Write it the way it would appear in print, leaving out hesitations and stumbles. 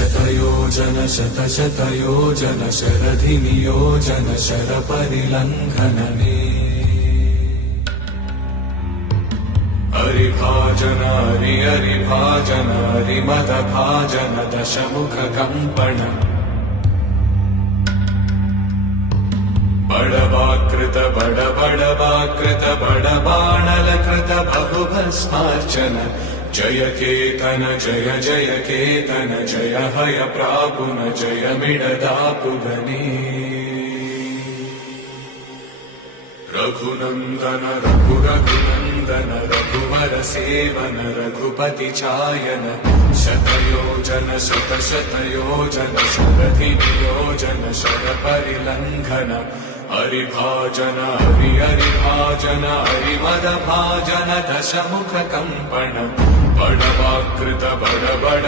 शतयोजन शतशतयोजन शरधिनियोजन शरपरिलङ्घनने हरिभाजन हरिभाजन हरिमदभाजन दशमुखकम्पण बडवाकृत बडबडवाकृत बडबाणलकृत बहुभस्मार्चन जय केतन जय जय केतन जय हय प्रापुन जय मिडदापुगने रघुनन्दन रघुनन्दन रघुवर सेवन रघुपति चायन शतयोजन शतशतयोजन शरधिनियोजन शरपरिलङ्घन हरिभाजन हरिभाजन हरिमदभाजन दशमुखकम्पण बडवाकृत बडबड